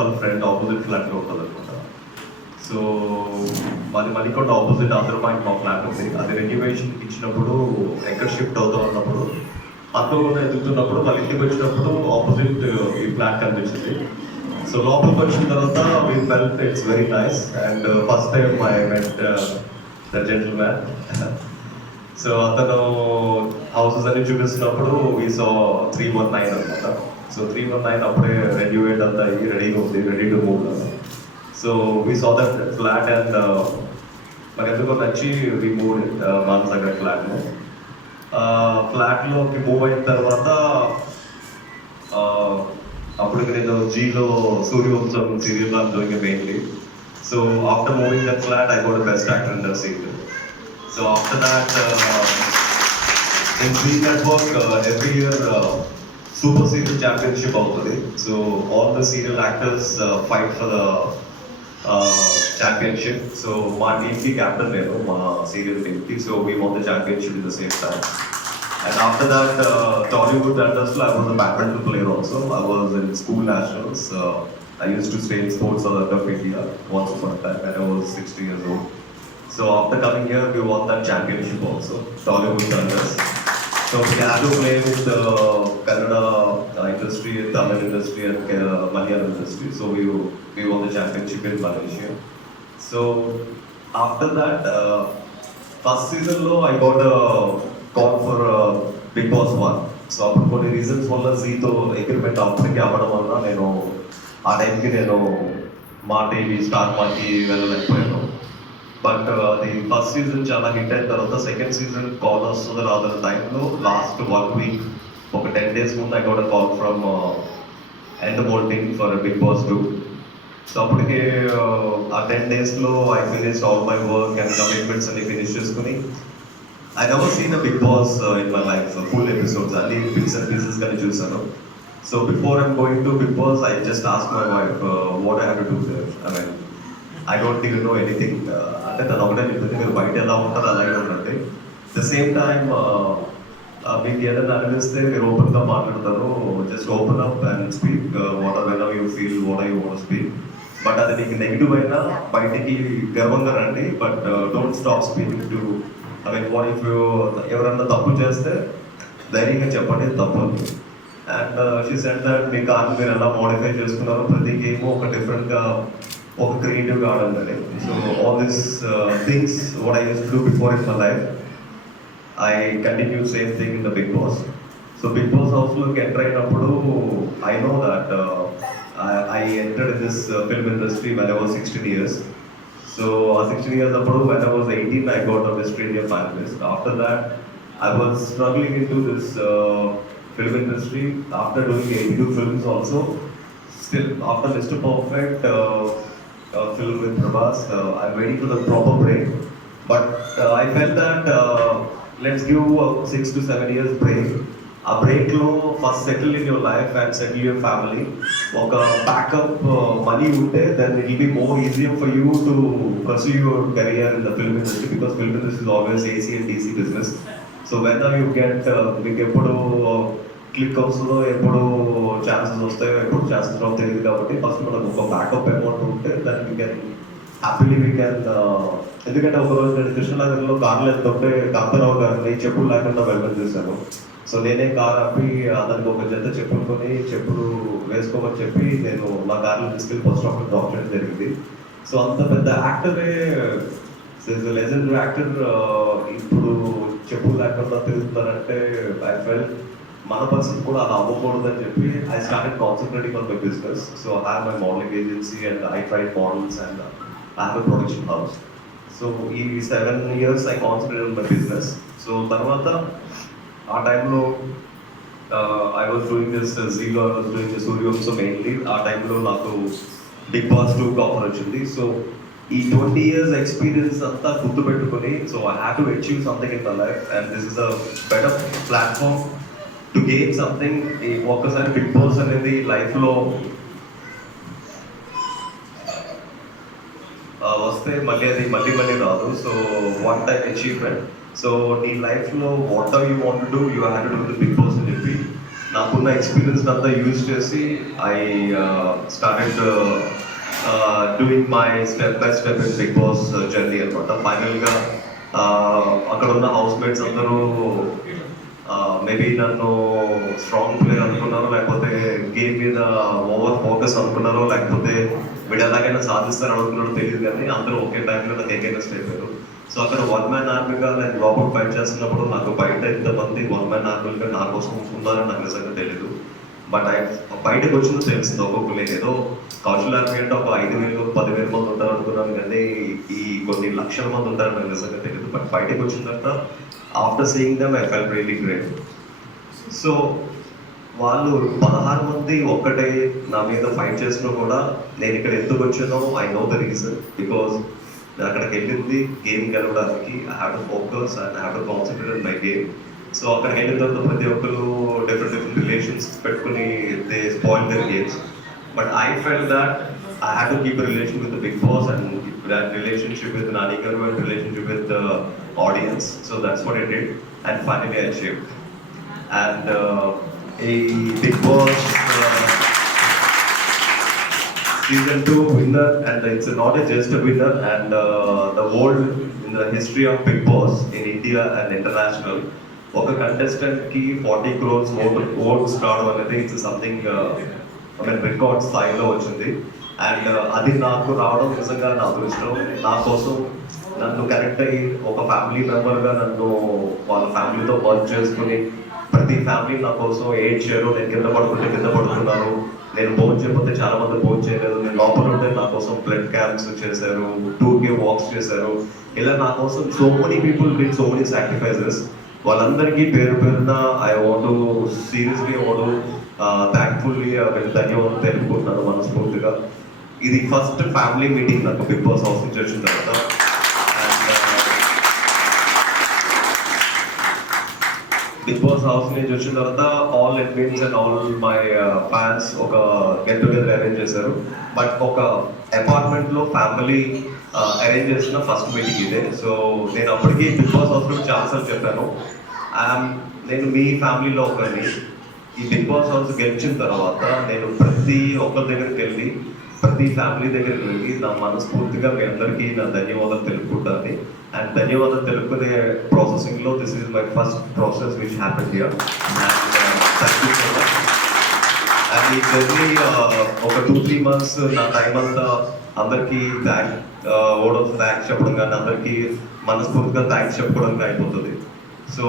వాళ్ళ friend opposite ఫ్లాట్లో ఉంటుంది అనమాట. సో మాది మణికొండ ఆపోజిట్ అదర్ పాయింట్ మా ఫ్లాట్ ఉంది. అది రెన్యువేషన్ ఇచ్చినప్పుడు ఎక్కడ షిఫ్ట్ అవుతాం అన్నప్పుడు అనుకోకుండా ఎదుగుతున్నప్పుడు వాళ్ళ ఇంటికి వచ్చినప్పుడు ఆపోజిట్ ఈ ఫ్లాట్ కనిపించింది. సో లోపలికి వచ్చిన తర్వాత we felt it's very nice and first time I met the gentleman. So అతను హౌసెస్ అన్ని చూపిస్తున్నప్పుడు వీ సో 319 అనమాట. సో 319 అప్పుడే రెన్యువేట్ అంతా అయ్యి రెడీగా ఉంది, ready to move. So we so that flat and మాకు ఎందుకో నచ్చి వీ మూవ్ మానసాగర్ ఫ్లాట్ను. ఫ్లాట్లోకి మూవ్ అయిన తర్వాత అప్పటికి నేను జీలో Suryavamsam serial I'm doing it mainly. So after moving that flat, I got a best actor in the serial. So after that, in Zee Network, every year Super Serial Championship అవుతుంది. So all the serial actors fight for the championship. So మా టీమ్కి క్యాప్టెన్ నేను, మా సీరియల్ టీమ్కి. So we won the championship at the same time. And after that, Tollywood industry, I was a badminton player also. I was in school nationals. I used to stay in Sports Authority of India once upon a time when I was 60 years old. So after coming here, we won that championship also, Tollywood Thunders. So we had to play with the Kannada industry, Tamil industry and Malayalam industry. So we won the championship in Malaysia. So after that, first season lo I got a call for Big Boss 1. సో అప్పుడు కొన్ని రీజన్స్ వల్ల జీతో అగ్రిమెంట్ అప్పటికి అవ్వడం వల్ల నేను ఆ టైంకి నేను మా టీవీ స్టార్ మాకి వెళ్ళలేకపోయాను. బట్ అది ఫస్ట్ సీజన్ చాలా హిట్ అయిన తర్వాత సెకండ్ సీజన్ కాల్ వస్తుంది రాదన్న టైంలో లాస్ట్ 1 వీక్ ఒక 10 days ముందు I got a call from Endemol for Bigg Boss 2. So అప్పటికే ఆ 10 daysలో I finish all my work and commitments అన్ని ఫినిష్ చేసుకుని I never seen a Big Boss in my life, full episodes. Only bits and pieces can choose. So before I'm going to Big Boss, I just asked my wife what I have to do there. I mean, I don't even know anything. At the same time, మీకు ఏదైనా అనిపిస్తే మీరు ఓపెన్గా మాట్లాడతారు, just open up and speak whatever you feel, what you want to speak. But అది నీకు నెగిటివ్ అయినా బయటికి గర్వంగా రండి, but don't stop speaking to I mean what if ఎవరన్నా తప్పు చేస్తే ధైర్యంగా చెప్పండి తప్పు ఉంది. అండ్ షీ సెడ్ దట్ మీ కార్ని మీరు ఎలా మోడిఫై చేసుకున్నారో ప్రతి గేమ్ ఒక డిఫరెంట్గా ఒక క్రియేటివ్గా ఆడండి. So all this things what I use to do before in my life I continue same thing in the big boss. So big boss హౌస్లోకి ఎంటర్ అయినప్పుడు I know that I entered in this film industry when I was 16 years. So 16 years ago, when I was 18, I got a Mr. India finalist. After that, I was struggling into this film industry. After doing 82 films also, still after Mr. Perfect film with Prabhas, I'm waiting for the proper break. But I felt that let's give 6 to 7 years break. ఆ బ్రేక్లో first settle in your life and settle your family. ఒక backup money ఉంటే then it will be more easier for you to pursue your career in the film industry, because film industry is always AC and DC business. So when you get మీకు ఎప్పుడు క్లిక్ వస్తుందో, ఎప్పుడు ఛాన్సెస్ వస్తాయో, ఎప్పుడు ఛాన్సెస్ రావు తెలియదు. కాబట్టి ఫస్ట్ మనకు ఒక బ్యాకప్ అమౌంట్ ఉంటే దాన్ని we can happily we can. ఎందుకంటే ఒకరోజు నేను కృష్ణనగర్లో కార్లు వెళ్తుంటే కాంతారావు గారిని చెప్పులు లేకుండా వెళ్ళడం చూశాను. సో నేనే కార్ ఆపి అతనికి ఒక జత చెప్పులు కొని చెప్పులు వేసుకోమని చెప్పి నేను మా కార్లో తీసుకెళ్ళి పోస్ట్ ఆఫీస్ డ్రాప్ చేయడం జరిగింది. సో అంత పెద్ద యాక్టరే, లెజెండరీ యాక్టర్ ఇప్పుడు చెప్పులు లేకుండా తిరుగుతున్నారంటే ఐ ఫెల్ట్ మన పరిస్థితి కూడా అలా అవ్వకూడదని చెప్పి I started concentrating on my business. So I have my modelling agency and I tried models and I have a production house. So ఈ 7 years I concentrate on my business. So తర్వాత ఆ టైంలో ఐ వాజ్ డూయింగ్ దిస్ జీలో, I was doing this Suryavamsam mainly. ఆ టైంలో నాకు Bigg Boss 2 offer వచ్చింది. So ఈ 20 years ఎక్స్పీరియన్స్ అంతా గుర్తుపెట్టుకొని, so I have to achieve something in my life and this is a better platform to gain something. ఒక్కసారి big boss అనేది లైఫ్లో వస్తే మళ్ళీ అది మళ్ళీ రాదు. So one time achievement. So నీ లైఫ్లో whatever you want to do, you have to do the big boss అని చెప్పి నాకున్న ఎక్స్పీరియన్స్ అంతా యూజ్ చేసి I started doing my step by step in big boss journey అనమాట. ఫైనల్గా అక్కడ ఉన్న హౌస్ మేట్స్ అందరూ మేబీ నన్ను స్ట్రాంగ్ ప్లేయర్ అనుకున్నారో, లేకపోతే గేమ్ మీద ఓవర్ ఫోకస్ అనుకున్నారో, లేకపోతే వీడు ఎలాగైనా సాధిస్తారు అనుకున్నారో తెలియదు, కానీ అందరూ ఒకే టైంలో నాకు ఎగైనెస్ట్ అయిపోయారు. సో అక్కడ వన్ మ్యాన్ ఆర్మీగా నేను లోపల ఫైట్ చేస్తున్నప్పుడు నాకు బయట ఎంతమంది వన్ మ్యాన్ ఆర్మీగా నా కోసం ఉన్నారని నాకు నిజంగా తెలియదు. బట్ బయటకు వచ్చింది తెలిసింది ఒక్కొక్కరు. ఏదో కౌశల్ ఆర్మీ అంటే ఒక 5,000 10,000 మంది ఉంటారు అనుకున్నాను, కానీ ఈ కొన్ని లక్షల మంది ఉంటారని నాకు నిజంగా తెలియదు. బట్ బయటకు వచ్చిన తర్వాత after seeing them I felt really great. So వాళ్ళు 16 మంది ఒక్కటే నా మీద ఫైట్ చేసినా కూడా నేను ఇక్కడ ఎందుకు వచ్చానో I know the reason. Because నేను అక్కడికి వెళ్ళింది గేమ్ గెలవడానికి. I have to focus and I have to concentrate in my game. So అక్కడికి వెళ్ళిన తర్వాత ప్రతి ఒక్కరు డిఫరెంట్ రిలేషన్స్ పెట్టుకుని they spoil their games. But I felt that I had to keep a relation with the big boss and that relationship with Nani Garu and relationship with the audience. So that's what I did, and finally I achieved. And a Big Boss season 2 winner, and it's not just a winner, and the world in the history of Big Boss in India and international, ఒక కంటెస్టెంట్ కి 40 crores oats రావడం అనేది it's something record స్థాయిలో వచ్చింది. అండ్ అది నాకు రావడం నిజంగా నా అదృష్టం. నా కోసం నన్ను కనెక్ట్ అయ్యి ఒక ఫ్యామిలీ మెంబర్గా నన్ను వాళ్ళ ఫ్యామిలీతో వర్క్ చేసుకుని ప్రతి ఫ్యామిలీ నా కోసం ఏడ్ చేయరు. నేను కింద పడుకుంటే కింద పడుతున్నారు, నేను భోజనం చేయకపోతే చాలా మంది భోజనం చేయలేదు, నేను లోపల ఉంటే నా కోసం బ్లడ్ క్యాంప్స్ చేశారు, 2K వాక్స్ చేశారు. ఇలా నా కోసం so many people did so many sacrifices. వాళ్ళందరికీ పేరు పేరున ఐ వాంట్ సీరియస్లీ థ్యాంక్ఫుల్లీ ధన్యవాదాలు తెలుపుకుంటున్నాను మనస్ఫూర్తిగా. ఇది ఫస్ట్ ఫ్యామిలీ మీటింగ్ నాకు బిగ్ బాస్ హౌస్ నుంచి వచ్చిన తర్వాత. బిగ్ బాస్ హౌస్ నుంచి వచ్చిన తర్వాత all admins and all my fans ఒక గెట్ టుగెదర్ అరేంజ్ చేశారు. బట్ ఒక అపార్ట్మెంట్లో ఫ్యామిలీ అరేంజ్ చేసిన ఫస్ట్ మీటింగ్ ఇదే. సో నేను అప్పటికి బిగ్ బాస్ హౌస్ లో చాలాసార్లు చెప్పాను, నేను మీ ఫ్యామిలీలో ఒకరిని. ఈ బిగ్ బాస్ హౌస్ గెలిచిన తర్వాత నేను ప్రతి ఒక్కరి దగ్గరికి వెళ్ళి ప్రతి ఫ్యామిలీ దగ్గరికి వెళ్ళి నా మనస్ఫూర్తిగా మీ అందరికీ నా ధన్యవాదాలు తెలుపుకుంటాను. అండ్ ధన్యవాదాలు తెలుపుకునే ప్రాసెసింగ్లో this is my first process which happen here. And thank you so much. And ఈ జర్నీ ఒక 2-3 months నా టైం అంతా అందరికీ థ్యాంక్స్ చెప్పడం కానీ అందరికీ మనస్ఫూర్తిగా థ్యాంక్స్ చెప్పుకోవడానికి అయిపోతుంది. సో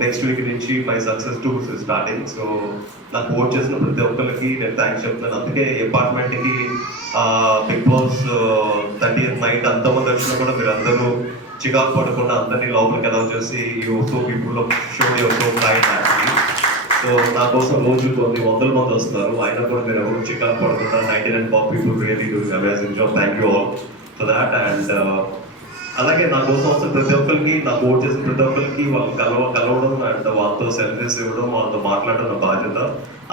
నెక్స్ట్ వీక్ నుంచి my success to starting. So నాకు ఓట్ చేసిన ప్రతి ఒక్కరికి నేను థ్యాంక్స్ చెప్తున్నాను. అందుకే అపార్ట్మెంట్కి బిగ్ బాస్ 30th నైట్ అంతమంది వచ్చినా కూడా మీరు అందరూ చికాకు పడకుండా అందరినీ లోపలికి అలౌ చేసి you so people show your so time actually. So నా కోసం రోజు కొన్ని 100 మంది వస్తారు, అయినా కూడా మీరు ఎవరు చికాకు పడకుండా 99 people really doing amazing job. Thank you all for that. And అలాగే నా కోసం వస్తే ప్రతి ఒక్కరికి, నాకు ఓట్ చేసిన ప్రతి ఒక్కరికి వాళ్ళు కలవడం అండ్ వాళ్ళతో సెల్ఫీస్ ఇవ్వడం, వాళ్ళతో మాట్లాడడం నా బాధ్యత.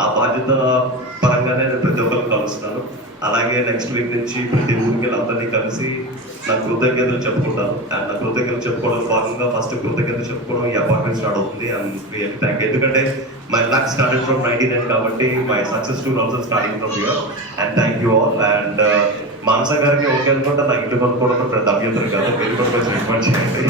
ఆ బాధ్యత పరంగానే నేను ప్రతి ఒక్కరికి కలుస్తున్నాను. అలాగే నెక్స్ట్ వీక్ నుంచి ప్రతి ఊరికి అందరినీ కలిసి నా కృతజ్ఞతలు చెప్పుకుంటాను. అండ్ నా కృతజ్ఞతలు చెప్పుకోవడం భాగంగా ఫస్ట్ కృతజ్ఞతలు చెప్పుకోవడం ఈ అపార్ట్మెంట్ స్టార్ట్ అవుతుంది. And really thank you. ఎందుకంటే మై లక్ స్టార్టెడ్ ఫ్రమ్ 99 కాబట్టి my success to also starting from here. And thank you all. And Manasa గారికి ఓకే అనుకుంటే నా ఇంటి కొనుక్కోవడం పెద్ద అభ్యంతరం కాదు, మీరు కూడా కొంచెం రికమెండ్ చేయండి.